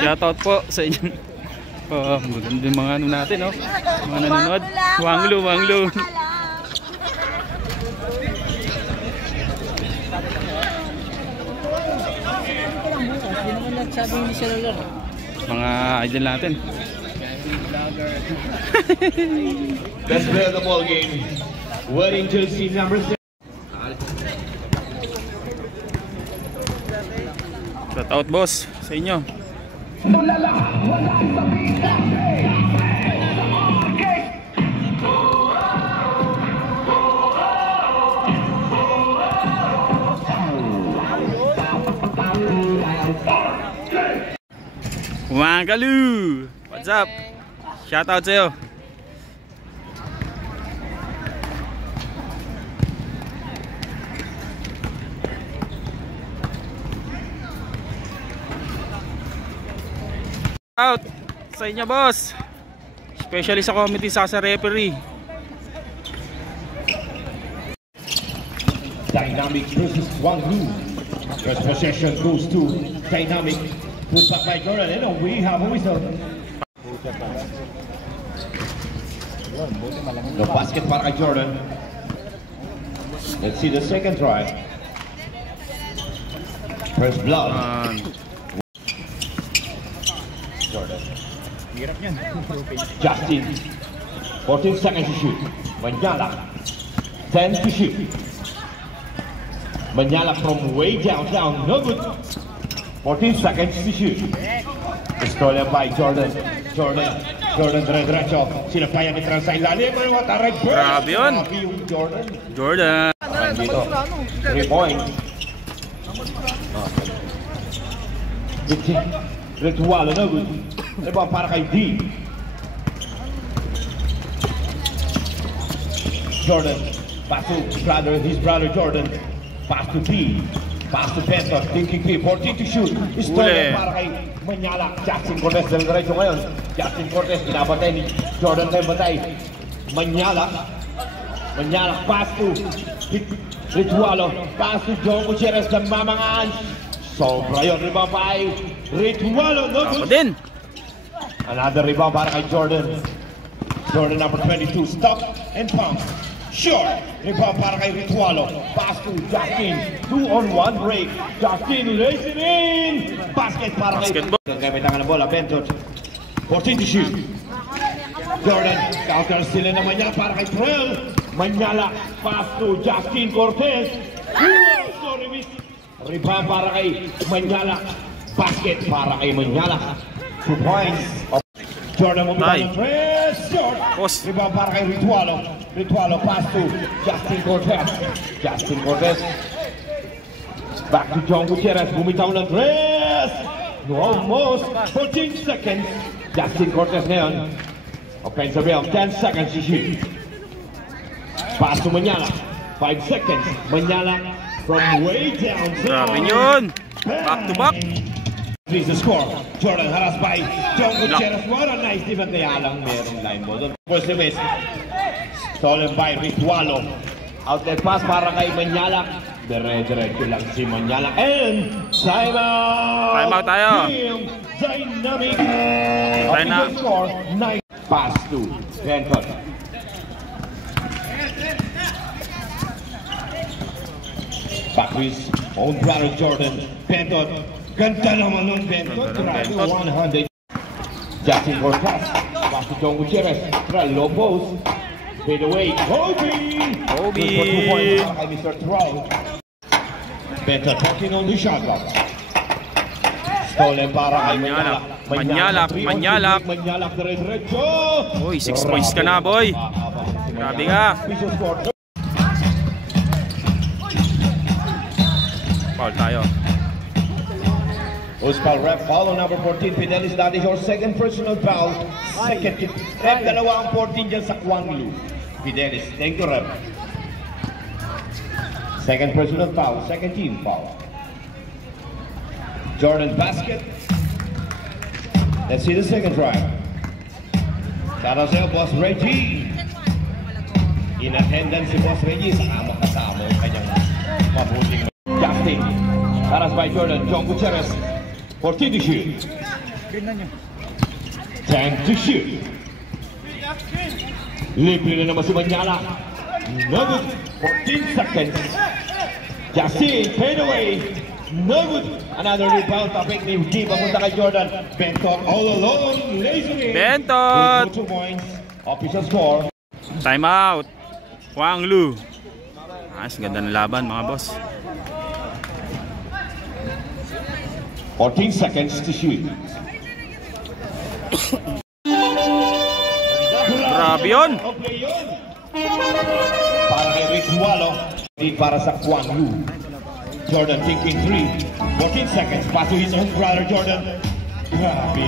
Shoutout po sa inyo. Maganda yung mga ano natin, no? Mga nanonood. Wanglo. Mga idol natin. Best player of the ball game. Wearing jersey number 6. Shout out boss sa inyo. Wangkalu, what's up? Shout out sa'yo. Out sa inyo boss, especially sa committee sa referee. Dynamic versus Wanglu. First possession goes to Dynamic. Put back by Jordan, and we have a whistle. The basket para kay Jordan. Let's see the second try. First block. Jordan. Justin. 14 seconds to shoot. Manyala. 10 to shoot. Manyala from way down. No good. 14 seconds to shoot. Stolen by Jordan. Jordan dire-diretso. Sinapayan ni Transay lalim. Grabe yun. Jordan. Dito. 3 points. Ritualo na good. Diba para kay D. Jordan. Pass to his brother Jordan. Pass to D. Pass to Benton, thinking 3, 14 to shoot. Stolen para kay Manyala. Justin Cortez diretso ngayon. Justin Cortez, binabatay ni Jordan tayo batay. Manyala, pass to Ritualo. Pass to John Gutierrez ng mamangaan. Sobra yun, rebound pa ay Ritualo. No good. Din. Another rebound para kay Jordan. Jordan number 22, stop and pump. Short, rebound para kay Ritualo. Pass to Justin, 2-on-1 break. Justin lays it in. Basket para kay gamit ang bola, Benton. 14 to shoot. Jordan, counter sila naman niya para kay Trell. Manyala, pass to Justin Cortez. Sorry miss. Rebound para kay Manyala. Basket para kay Manyala. 2 points. Jordan mo bitang press, short. Rebound para kay Ritualo. Ritualo pass to Justin Cortez. Justin Cortez. Back to John Gutierrez. Bumitaw ng press. Almost 14 seconds. Justin Cortez ngayon. Offensive rebound, 10 seconds to shoot. Pass to Manyala. 5 seconds. Manyala from way down. Grabe yun. Back to back. Please the score. Jordan haras by John Gutierrez. What a nice defense. Kaya lang merong line ball. First miss. Stolen by Ritualo. Outlet pass para kay Manyala. Dire-diretso lang si Manyala. And time out. Time out tayo. Dynamic. Dynamic. Score. 9. Pass to Benton. Back to his own brother Jordan. Benton. Ganda naman nun, Benton. 100. Justin Cortez. Pass to John Gutierrez. Low post. Fade away. Kobe! 2 points para kay Mr. Troll. Benton talking on the shot clock. Stolen para kay Manyalak. Manyalak dire-diretso. Uy, 6 points ka na, boy. Grabe ka. Foul tayo. Oscar ref foul on number 14, Fidelis. That is your second personal foul. Second, ref dalawa ang 14 dyan sa Kwanglu. Fidelis, thank you ref. Second personal foul, second team foul. Jordan basket. Let's see the second try. Shout out sa'yo, Boss Reggie. In attendance si Boss Reggie, saka makasama yung kanyang mabuting Justin. Taras by Jordan, John Gutierrez. 14 to shoot. 10 to shoot. Libre na naman si Manyala. No good. 14 seconds. Justin, fade away. No good. Another rebound. Tapik ni Di papunta kay Jordan. Benton all alone. Lazy. Benton! 2 points. Official score. Time out. Wang Lu. Nice, ganda ng laban mga boss. 14 seconds to shoot. Grabe yun. Para kay Ritualo. Para sa Wang Lu. Jordan thinking 3. 14 seconds. Pass to his own brother Jordan. Grabe.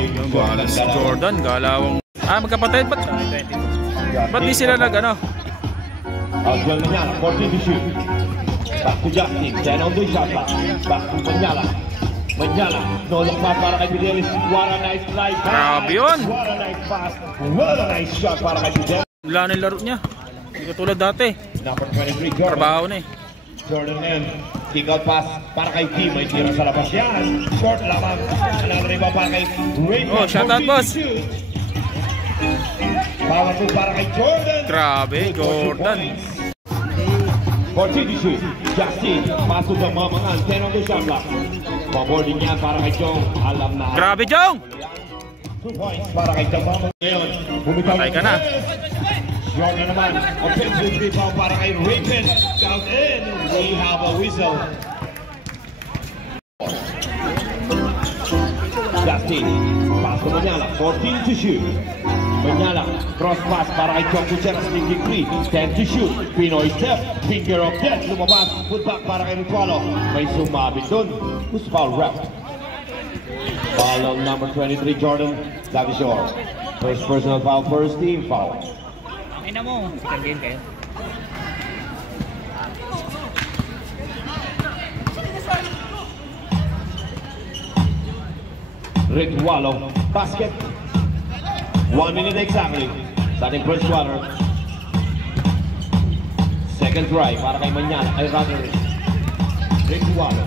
Jordan, galawang. Magkapatid. Ba't di sila nag ano? Jordan Manyala, 14 to shoot. Back to Justin. 10 on the shot clock. Back to Manyala. Manyala. Nolok pa para kay Fidelis. What a nice slide pass. Grabe yun. What a nice pass. What a nice shot para kay Fidelis. Wala na yung laro niya. Hindi ko tulad dati. Number 23, Jordan. Trabaho na eh. Jordan and kick out pass para kay T. May tira sa labas yan. Short lamang. Another rebound para kay Raymond. Oh, shout out boss. Power to para kay Jordan. Grabe, Jordan. 14 to shoot. Justin. Pass to the mamangan. 10 on the shot clock. Paboarding yan para kay Jong. Alam na. Grabe, Jong! 2 points para kay Damama. Ngayon, bumitaw Patay ka na. Jordan naman. Offensive rebound para kay Raven. Count in. We have a whistle. Justin. Pass to Manyala. 14 to shoot. Manyala. Cross pass para kay Chong Gutierrez. Thinking 3. 10 to shoot. Pinoy step. Finger of death. Lumabas. Put back para kay Ritualo. May sumabit dun. Who's foul rep? Foul on number 23, Jordan Davishore. First personal foul, first team foul. Ina mo, second game kayo. Ritualo, basket. 1 minute exactly. Starting first quarter. Second try para kay Manyala. Ay rather, Ritualo.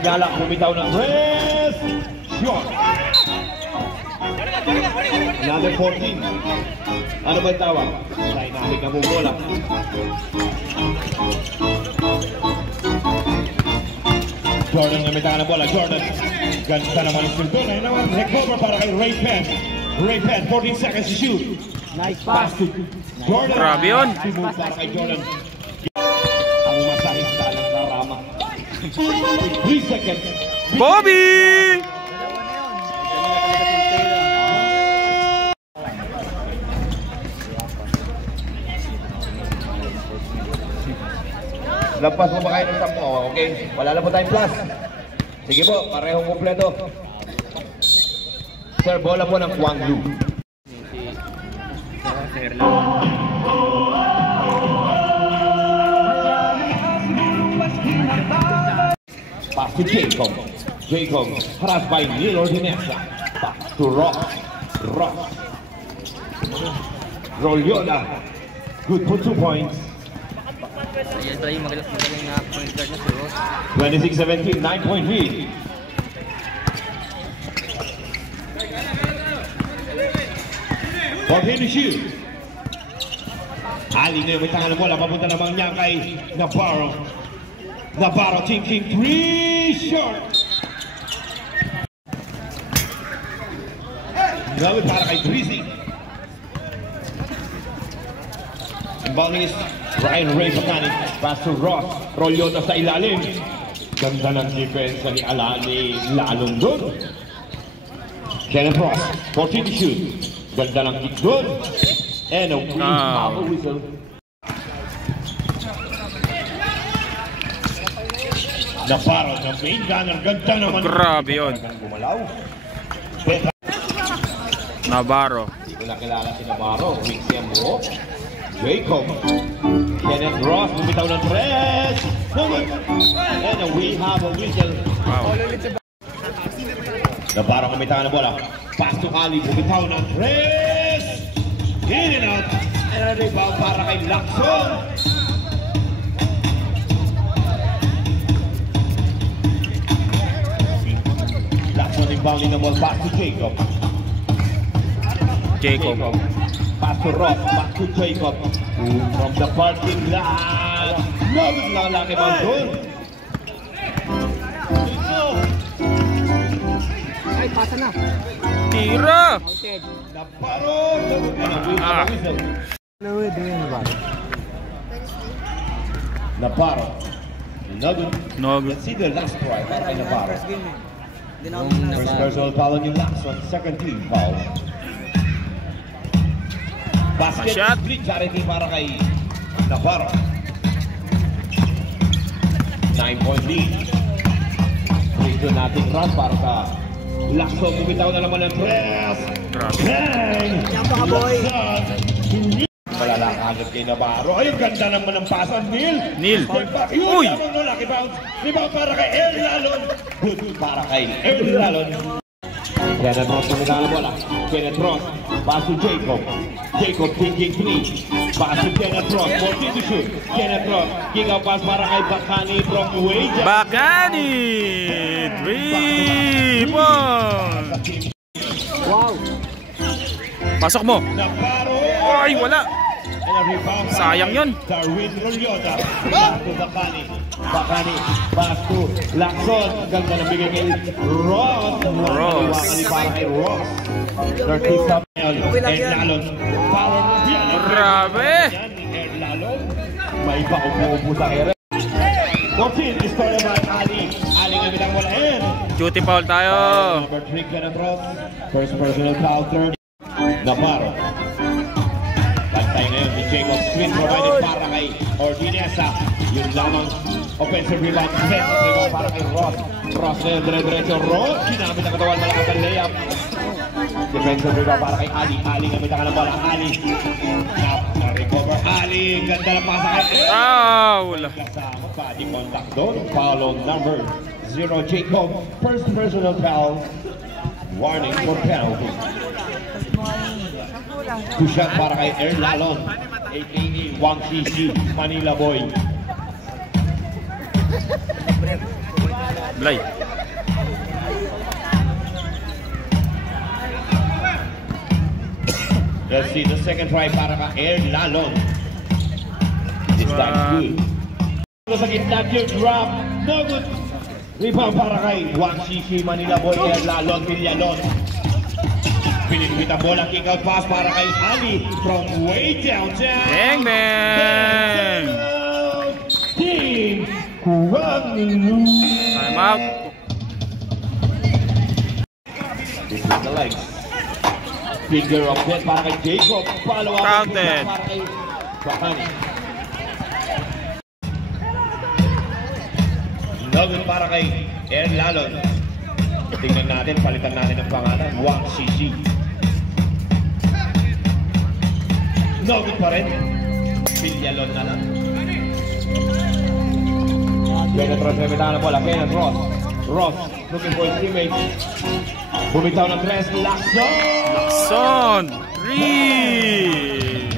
Manyala, bumitaw ng press. Shot. Another 14. Ano ba yung tawag? Dynamic na mong bola. Jordan namitaan ng bola. Jordan. Ganda naman yung shoot doon. Ayun naman, recover para kay Ray Penn. Ray Penn, 14 seconds to shoot. Nice pass. Pass to Jordan. Grabe yun. Move para kay Jordan. Ang masahis talang karama. 3 seconds. Bobby! Lampas mo ba kayo ng 10? Okay, wala na po tayong plus. Sige po, parehong kompleto. Sir, bola po ng Wang Lu. Pass to Jacob. Jacob, harassed by Neil Ordinesa. Back to Ross. Ross. Rolyola. Good for 2 points. Ayan tayo magaling na point guard na si Ross. 26-17, 9-point lead. For him to shoot. Ali na yung may tangan ng bola. Papunta naman niya kay Navarro. Navarro thinking 3 short. Gawin para kay Drizzy. Involving is Ryan Ray Pagani. Pass to Ross. Rolyota sa ilalim. Ganda ng defense ni Alani lalong doon. Kenneth Ross. 14 to shoot. Ganda ng kick doon. And a whistle. Navarro ng main gunner. Ganda naman. Grabe yun. Gumalaw. Navarro. Hindi ko nakilala si Navarro. Wixiem mo. Jacob. Kenneth Ross. Bumitaw ng press. And we have a whistle. Wow. Navarro kumitaw ng bola. Pass to Ali. Bumitaw ng press. In and out. And a rebound para kay Lacson. Lacson Inbounding the ball back to Jacob. Jacob. Pass to Ross, back to Jacob. From the parking lot. No, lalaki ball doon. Ay, pasa na. Tira! Naparo! Ah. Naparo. Nugget. Nugget. Let's see the last try para kay Naparo. Yung First personal foul on yung last one, second team foul. Basket Shot. split charity para kay Navarro. 9-point lead. Dito nating run para sa Lacson. Bumitaw na naman ng press. Grabe. Bang! Yan pa ka, boy. Malalakagad kay Navarro. Ay, ang ganda naman ng pasan. Neil. Step back. Uy! Yun, laki bounce. Rebound para kay Erlalon. Good para kay Erlalon. Kenneth Ross bumitaw na bola. Kenneth Ross. Pass to Jacob. Jacob thinking three. Pass to Kenneth Ross. 14 to shoot. Kenneth Ross. Kick out pass para kay Bacani from way. Bacani! 3 points! wow. Pasok mo. Naparo. Ay, wala. Sayang yun. Darwin Rolyota. Pass to Bacani. Bacani. Pass to Lacson. Ganda ng bigay kay Ross. Ross. Para kay Ross. 30 sa Erlalon. Power move yan. Grabe. Erlalon. May paupo-upo sa ere. 14 is story by Ali. Ali nga bilang wala in. Duty foul tayo. Number 3 Kenneth Ross. First personal foul, third. Navarro. Bantay ngayon ni Jacob. Screen provided para kay Ordinesa. Yun lamang offensive rebound. Defensive rebound para kay Ross. Ross na yun, dire-diretso. Ross. Ginamit ang katawan, malakas ang layup. Defensive rebound para kay Ali. Ali gamit ang bola. Ali. Na-recover. Ali. Ganda na pasa kay Foul. kasama body contact doon. Foul on number 0 Jacob. First personal foul. Warning for penalty. Two shot para kay Erlalon. A.K.A. Wang Shishi. Manila Boy. Blay. Let's see the second try para kay Erlalon. This time good. Sa gitna, drop. No good. Rebound para kay Wang Shishi. Manila Boy. Erlalon. Villalon. Pinipit ang bola, kick out pass para kay Ali from way downtown. Bang, bang! Team Kuwanglu. Time out. Between the legs. Finger of death para kay Jacob. Follow up. Counted. Para kay Bacani. Nugget para kay Erlalon. Tingnan natin, palitan natin ang pangalan. Wang Shishi. Nugget pa rin. Villalon na lang. Kenneth Ross na bitaw na bola. Kenneth Ross. Ross looking for his teammates. Bumitaw ng tres. Lacson! Son. 3.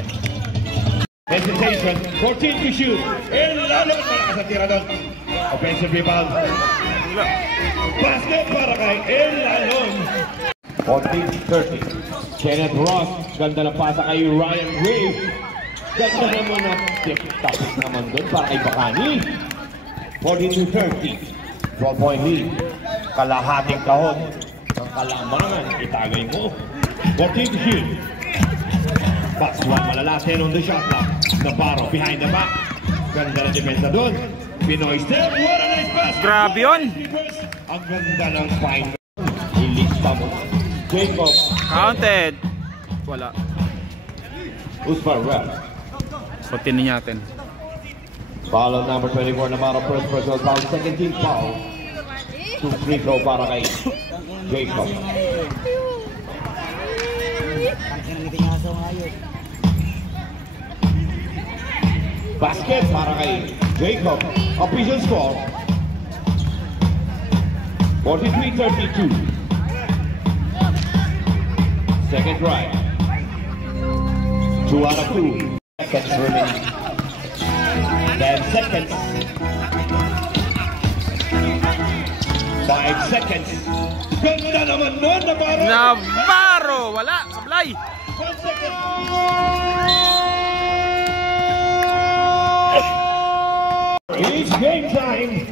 Hesitation. 14 to shoot. Erlalon. Malakas ang tira doon. Offensive rebound. Basket para kay Erlalon. 14-30. Kenneth Ross. Ganda na pasa kay Ryan Wave. Ganda naman na tip-topic naman doon para kay Bacani. 42-30. 12-point lead. Kalahating kahon. Ang kalamangan. Itagay mo. 14 to shoot. Box one. Malala. 10 on the shot clock. Navarro behind the back. Ganda na depensa doon. Pinoy step. What a nice pass. Grabe yun. Ang ganda ng fine. Ilista mo. Jacob. Counted. Wala. Uspar rep. Continue natin. Foul on number 24 Navarro. First personal foul. Second team foul. 2 free throw para kay Jacob. Basket para kay Jacob. Official score. 43-32. Second drive. 2 out of 2. Seconds remaining. 10 seconds. 5 seconds. Ganda naman nun, Navarro. Navarro! Wala! Sablay! 1 second. It's game time.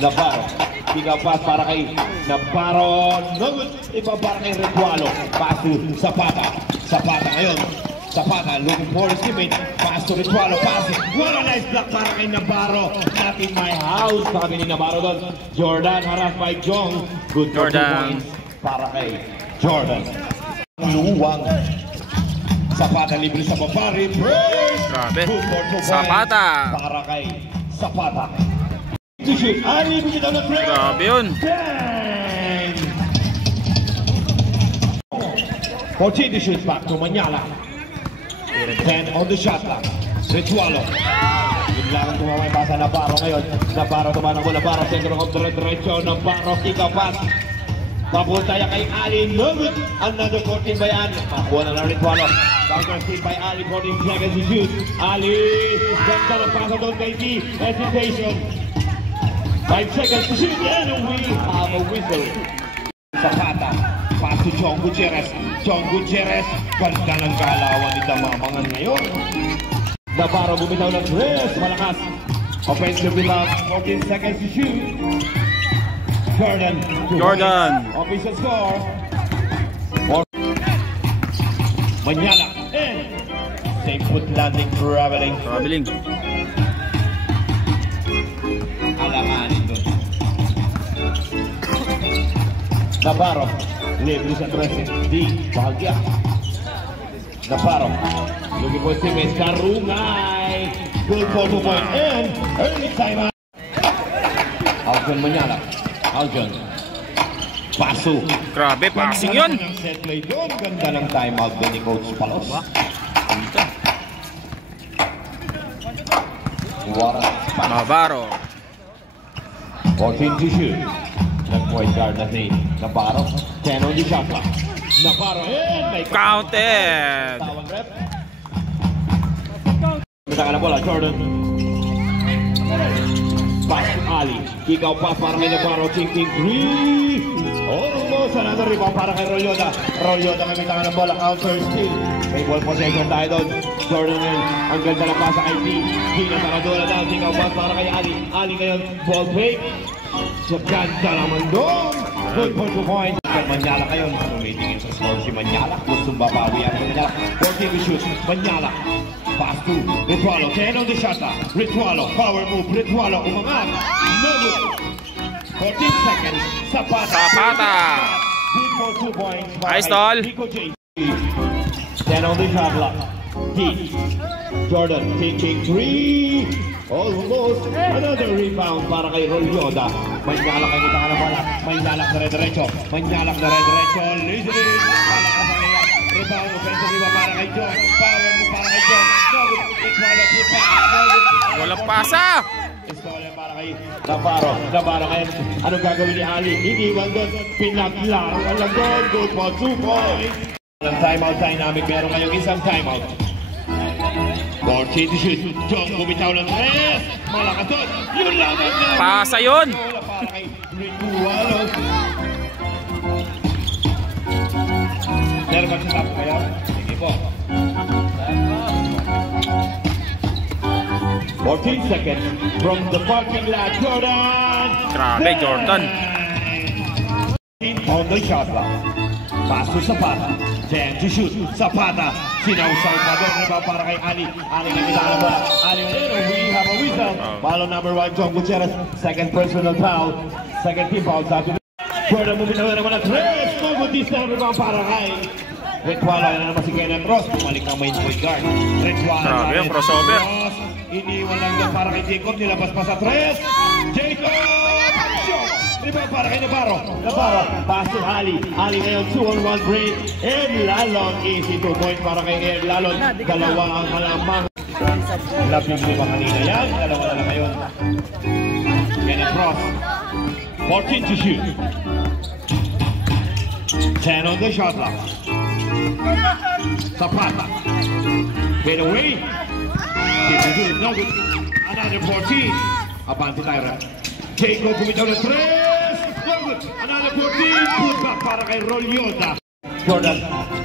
Navarro. Pick-up pass para kay Navarro. No good. Iba para kay Retualo. Pass to Zapata. Zapata ngayon. Zapata looking for his teammate. Pass to Retualo. Pass. What a nice block para kay Navarro. Not in my house. Sabi ni Navarro doon. Jordan harassed by Jong. Good for 2 points para kay Jordan. Luwang. Zapata libre sa Bapari. Grabe. Zapata. Para kay Zapata. Ali bigyan na three. Grabe yun. 14 to shoot back to Manyala. 10 on the shot clock. Retualo. Biglang tumamay pa sa Navarro ngayon. Navarro tumanang bola para sentro of the diretso. Navarro kick up pass. Papunta yan kay Ali. No good. Another 14 by Ali. Makuha na ng Retualo. Counter steal by Ali. 14 seconds to shoot. Ali. Ganda ng pasa doon kay D. Hesitation. 5 seconds to shoot. And we have a whistle. Zapata. Pass to Jong Gutierrez. Jong Gutierrez. Ganda ng kalawan ni Damamangan ngayon. Navarro bumitaw ng press. Malakas. Offensive rebound. 14 seconds to shoot. Jordan. Official score. Manyala. And safe foot landing. Traveling. Alanganin doon. Navarro. Libre sa 13. Di. Bahagya. Navarro. Looking for teammates. Karungay. Good for 2 points. And early time. Aljon Manyala. Aljon. Paso. Grabe, passing yun. Ganda ng set play doon. Ganda ng time out doon ni Coach Palos. Navarro. 14 to shoot. Nag-point guard na si Navarro. 10 on the shot clock. Navarro and may Counted. tawag rep. Mataka na bola, Jordan. Pass to Ali. Kick out pass para kay Navarro. Thinking 3. Almost another rebound para kay Rolyoda. Rolyoda may mataka na bola. Counter steal. May ball possession tayo doon. Jordan ngayon. Ang ganda ng pasa kay P. P na Taradora daw. Kick out pass para kay Ali. Ali ngayon. Ball fake. So ganda naman doon. Good for 2 points. Manyala kayo. Tumitingin sa score si Manyala. Gustong babawi ang Manyala. 14 to shoot. Manyala. Pass to Retualo. 10 on the shot. Retualo. Power move. Retualo. Umangat. No good. 14 seconds. Zapata. Good for 2 points. Nice, Tol. 10 on the shot clock. Heat. Jordan taking 3. Almost another rebound para kay Rolyoda. Manyalak ay kita ka na bola. Manyalak na red-diretso. Manyalak na red-diretso. Listening. Malakas ang iya. Rebound. Offensive rebound para kay John. Power mo para kay John. Walang pasa. Stolen para kay Navarro. Navarro ngayon. Anong gagawin ni Ali? Iniwan doon. Pinaglaro. Alam doon. Good for 2 points. Ang timeout dynamic. Meron kayong isang timeout. 14 to shoot. Jong bumitaw ng tres. Malakas doon. Yun lamang na. Pasa yun. Para kay Retualo. Meron ba sa top kayo? Sige po. 14 seconds from the parking lot. Jordan. Grabe, Jordan. On the shot clock. Pass to Zapata. 10 to shoot. Zapata. Sinausaw pa doon. Rebound para kay Ali. Ali na kita na bola. Ali Olero. We have a whistle. Follow number 1, Jong Gutierrez. Second personal foul. Second team foul. Jordan bumitaw na naman ang tres. Mag-this time rebound para kay Retualo. Yan na naman si Kenneth Ross. Bumalik ng main point guard. Retualo. Grabe ang crossover. Iniwan lang yan para kay Jacob. Nilabas pa sa tres. Jacob! Rebound para kay Navarro. Navarro. Pass to Ali. Ali ngayon 2-on-1 break. Erlalon. Easy 2 points para kay Erlalon. Dalawa ang malamang. Labing 5 kanina yan. Dalawa na lang ngayon. Kenneth Ross. 14 to shoot. 10 on the shot clock. Zapata. Get away. No good. Another 14. Abante tayo. Jacob bumitaw ng tres. Another 14. Put back para kay Rolyoda. Jordan,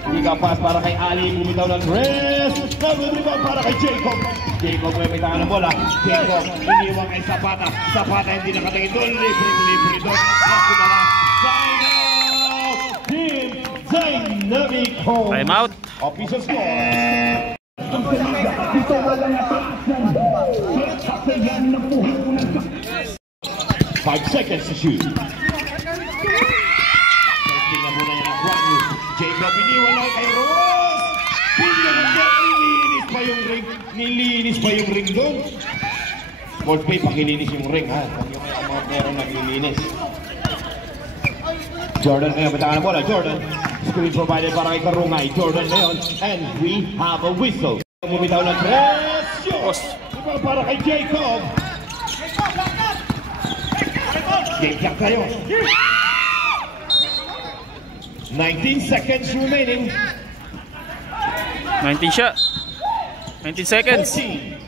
giga pass para kay Ali. Bumitaw ng press. Good rebound para kay Jacob. Jacob may bitangan ng bola. Jacob, iniwang kay Zapata. Zapata hindi nakatingin doon. Libre doon. Sign out! Team Dynamic Home. Time out. Official score. 5 seconds to shoot. Testing na muna yan ang Guanyu. Jacob iniwalay kay Ross. Nilinis pa yung ring doon. Cold Bay, pakilinis yung ring ha. Pag yung mga meron naglilinis. Jordan ngayon, bitangan na bola. Jordan. Screen provided para kay Karungay. Jordan ngayon. And we have a whistle. Bumitaw ng press. Shoot. Para kay Jacob. Game tayo. 19 seconds remaining. 19 shot. 19 seconds. 14,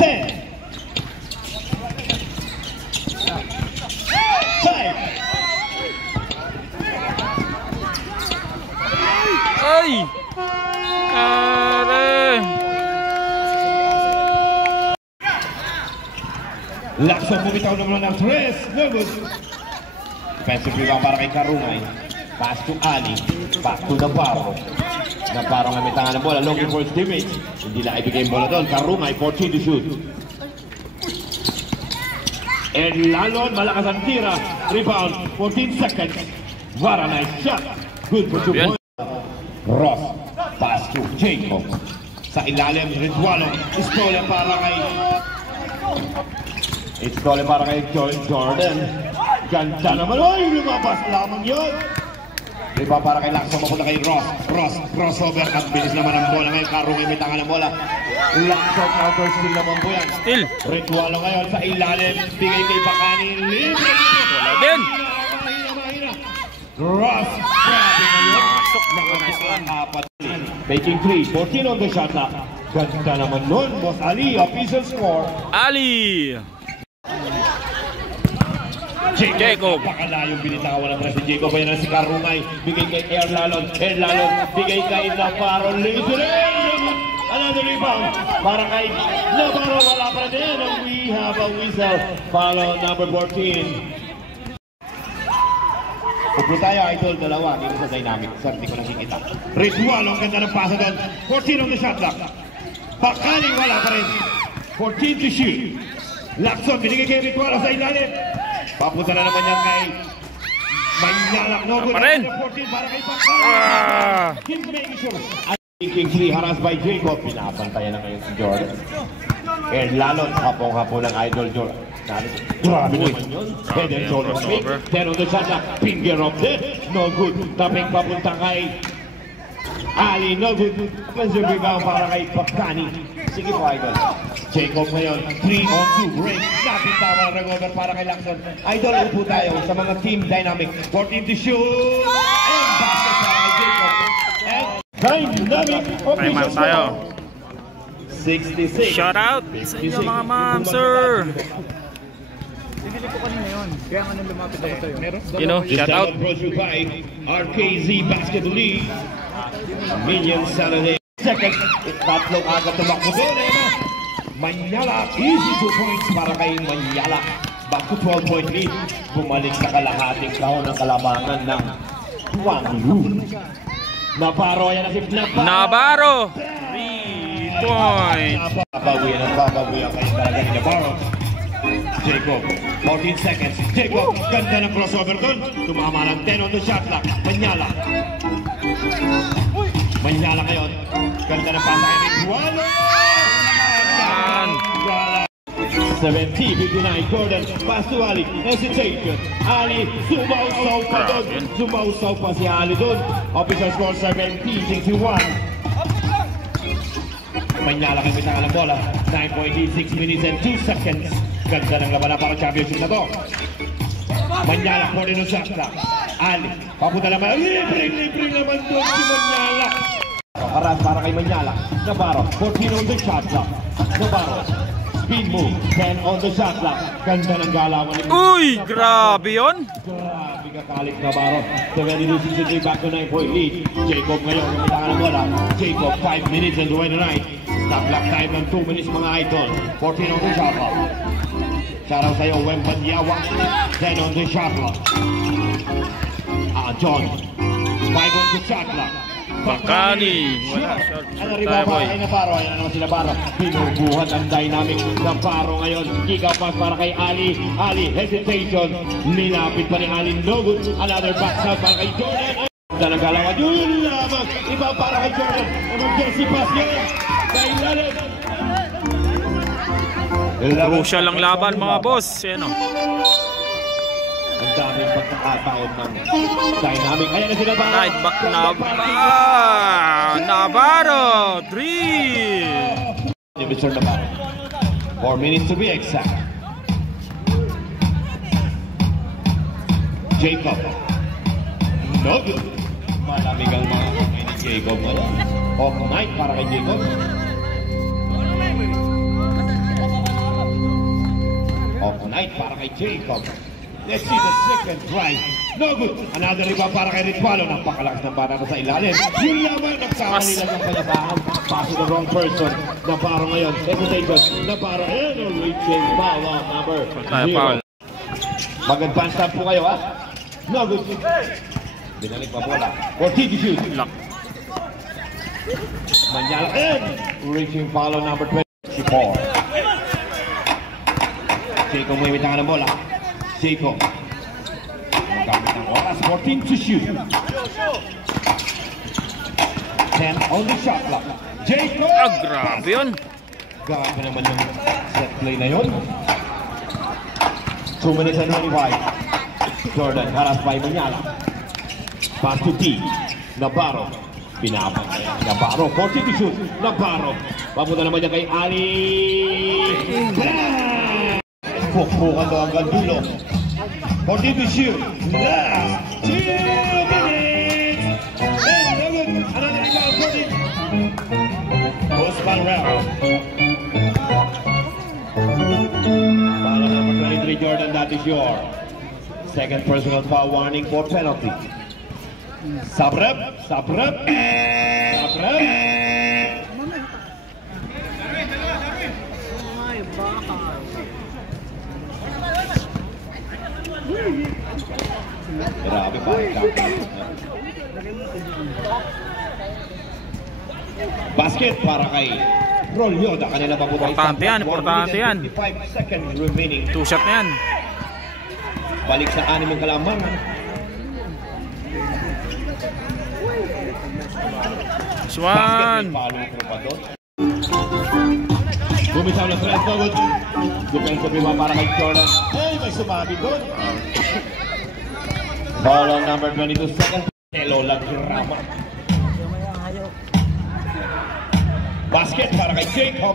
10, 5. Ay! Are! Lacson bumitaw naman ng tres. No good. Defensive rebound para kay Karungay. Pass to Ali. Back to Navarro. Navarro nga may tangan ng bola. Looking for his teammates. Hindi na ibigay yung bola doon. Karungay, 14 to shoot. And Lalon, malakas ang tira. Rebound, 14 seconds. What a nice shot. Good for 2 points. Ross, pass to Jacob. Sa ilalim, Rizwalo. Istola para kay... Istola para kay Jordan. Ganda naman. Ay, lumabas lamang yun. Iba para kay Lacson, mapunta kay Ross. Ross, crossover. At bilis naman ang bola. Ngayon, Karungay may tangan ng bola. Lacson, counter steal naman po yan. Still. Rizwalo ngayon sa ilalim. Bigay kay Bacani. Libre. Wala din. Mahina. Ross, grabe ngayon. Nakapit. Taking 3, 14 on the shot clock. Ganda naman nun, Boss Ali, official score. Ali! Jacob. Pakalayong binitawan ng press si Jacob. Ayan na si Karungay. Bigay kay Air Lalon. Air Lalon. Bigay kay Navarro. Another rebound. Para kay Navarro. Wala pa rin. And we have a whistle. Follow number 14. Upo tayo, idol, dalawa. Dito sa Dynamic. Sir, hindi ko nakikita. Rizwalo, ang ganda ng pasa doon. 14 on the shot clock. Bacani, wala pa rin. 14 to shoot. Lacson, binigay kay Rizwalo sa ilalim. Papunta na naman yan kay Maynalak. No good. 14 para kay Bacani. He's making sure. King 3, harassed by Jacob. Pinapantayan na ngayon si Jordan. And Lalon, hapong-hapon ng idol Jordan. Grabe naman yun. Head and shoulder sweep. 10 on the shot clock. Finger up there. No good. Taping papunta kay Ali. No good. Offensive rebound para kay Bacani. Sige po, idol. Jacob ngayon. 3 on 2. Break. Napin tama ng revolver para kay Lacson. Idol, upo tayo sa mga team dynamic. 14 to shoot. And basket para kay Jacob. And dynamic. Time out tayo. 66. Shout out sa inyo mga ma'am, sir. Binili ko kanina yun. Kaya nga nang lumapit ako sa'yo. You know, shout out. Brought you by RKZ Basketball League. Million Saturday. Second, tatlong agad tumakbo doon. Manyala, easy 2 points para kay Manyala. Back to 12-point lead. Bumalik sa kalahating kahon ng kalabangan ng Guangyu. Navarro, yan na si Navarro! 3 point. Babawian kayo talaga ni Navarro. Jacob, 14 seconds. Jacob, ganda ng crossover doon. Tumama ng 10 on the shot clock. Manyala. Manyala ngayon. Ganda ng pasa kay Rizwalo. 70-59 Jordan. Pass to Ali. Hesitation. Ali, sumausaw pa doon. Sumausaw pa si Ali doon. Official score 70-61. Manyala kayo bitangan ng bola. 9.86 minutes and 2 seconds. Ganda ng labanan para championship na to. Manyala, 40 ng shot clock. Ali, papunta naman. Libre naman doon si Manyala. Haras para kay Manyala. Navarro, 14 on the shot clock. Navarro, Spin move. 10 on the shot clock. Ganda ng galawan. Uy! Grabe yun! Grabe kakalit Navarro. 72-63 back to 9-point lead. Jacob ngayon. Kumita ka ng bola. Jacob 5 minutes and 29. Stop clock time ng 2 minutes mga idol. 14 on the shot clock. Shoutout sa'yo, Wempan Yawa. 10 on the shot clock. John. 5 on the shot clock. Bakani. Wala. Short. Ano rin ba para kay Navarro? Ayan naman si Navarro. Binubuhat ang dynamic ng Navarro ngayon. Kick out pass para kay Ali. Ali, hesitation. Nilapit pa ni Ali. No good. Another back shot para kay Jordan. Talaga lang. Yun lamang. Iba para kay Jordan. Emergency pass yun. Kailalim. Crucial ang laban mga boss. Yan o. Ang daming pagkakataon ng dynamic. Ayan na si Navarro. Right back Navarro. 3. Mr. Navarro. 4 minutes to be exact. Jacob. No good. Malamig ang mga kamay ni Jacob. Off night para kay Jacob. Off night para kay Jacob. Let's see the second drive. No good. Another rebound para kay Ritualo. Napakalakas ng banana sa ilalim. Yun naman, nagkamali lang ang kalabahan. Pass to the wrong person. Navarro ngayon. Hesitation. Navarro. And reaching foul on number 0. Mag-advance time po kayo, ha? No good. Binalik pa bola. 14 to shoot. Lock. Manyala. And reaching foul on number 24. Jacob may witang ng bola. Jacob. Magamit ng oras. 14 to shoot. 10 on the shot clock. Jacob! Grabe yun. Grabe naman yung set play na yun. 2 minutes and 25. Jordan, haras by Manyala. Pass to T. Navarro. Pinabang Navarro. 14 to shoot. Navarro. Papunta naman niya kay Ali. Pukpukan to hanggang dulo. 14 to shoot. Last 2 minutes. And another rebound. 14. Osman Rao. Foul number 23, Jordan, that is your second personal foul warning for penalty. Sabrep. Sabrep. Sabrep. Grabe pa. Basket para kay Rolyoda. Kanila pa po. Importante yan. Importante yan. 55 seconds remaining. 2 shot na yan. Balik sa 6 yung kalamangan. Swan. Bumitaw na threat. No good. Defensive rebound para kay Jordan. Ay, may sumabi doon. Ball on number 22 seconds. Nelo Lagrama. Basket para kay Jacob.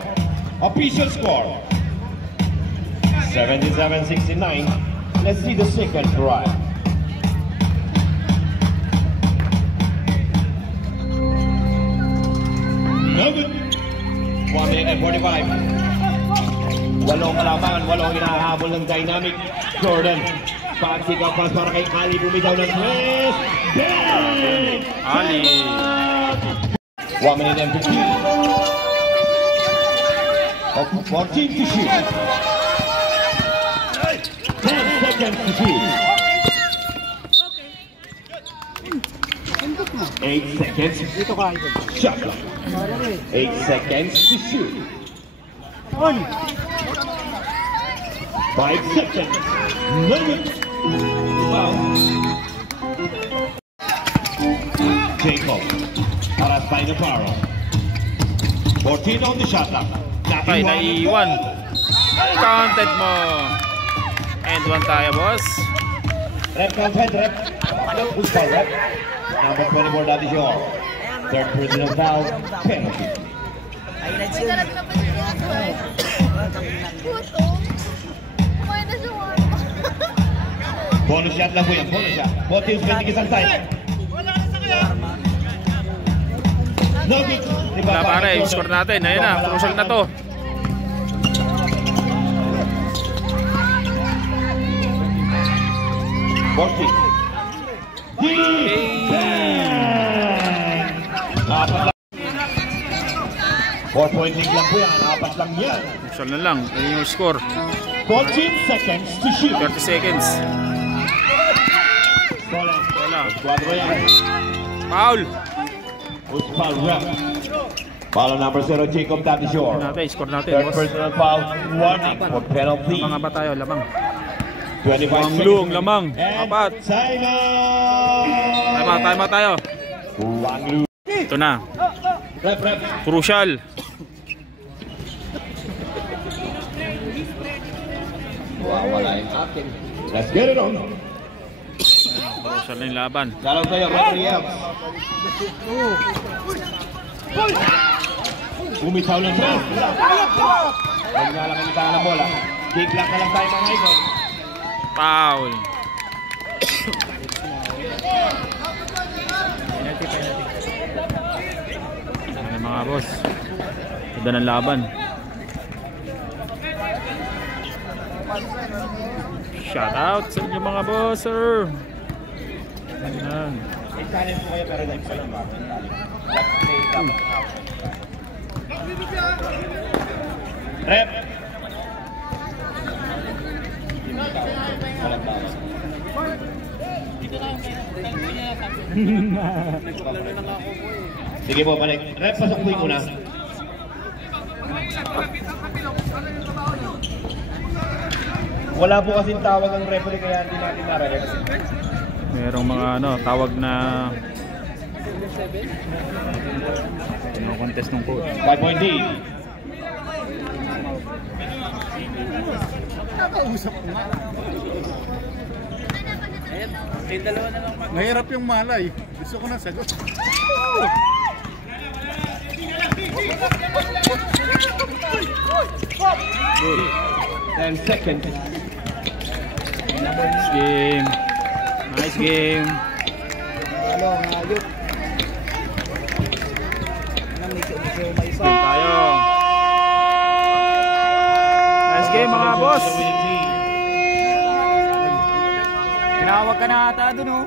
Official score. 77-69. Let's see the second drive. No good. 1 minute and 45. Walong kalamangan, walong hinahabol ng dynamic. Jordan. Pagsigaw pass para kay Ali. Bumitaw ng tres. Bang! Ali. 1 minute and 15. 14 to shoot. 10 seconds to shoot. 8 seconds. Shot clock. 8 seconds to shoot. 5 seconds. No good. Jacob. Para tayo na Navarro. 14 on the shot clock. Ay, naiiwan. Counted mo. And 1 tayo, boss. Rep counted, rep. Who's called rep? Number 24, that is your third personal foul. Penalty. Bonus shot lang po yan, bonus shot. Both teams pwede isang time. No good. Wala pare, score natin. Ayun na, crucial na to. Bossy. Apat lang. 4-point lead lang po yan. Apat lang yan. Usual na lang. Ayun yung score. 14 seconds to shoot. 30 seconds. Wala. Quadro yan. Foul. Who's foul rep? Foul number 0, Jacob Tatishore. Score natin. Third Boss. personal foul. Warning for penalty. Mga ba tayo? Lamang. 25 Ang seconds. luong lamang. And Apat. time out. Time out tayo. Wang Lu. Ito na. Rep. Crucial. Let's get it on. Crucial na yung laban. Salaw tayo, referee Elks. Bumitaw lang na. Huwag nga lang ang itaan ng bola. Big block na lang tayo mga idol. Foul. Ano mga boss? Ganda ng laban. Shout out sa inyo mga boss, sir. Ayan. Talent po kayo pero like pa lang ba? Rep. Sige po, balik. Rep, pasok po yung una. Wala po kasing tawag ang referee kaya hindi natin nare-rep. Merong mga tawag na mga contest ng code. 5-point lead. Mahirap yung malay. Gusto ko na sagot. Good. 10 seconds. Nice game. Nice game. Game tayo. Nice game mga boss. Tinawag ka na ata dun, oh.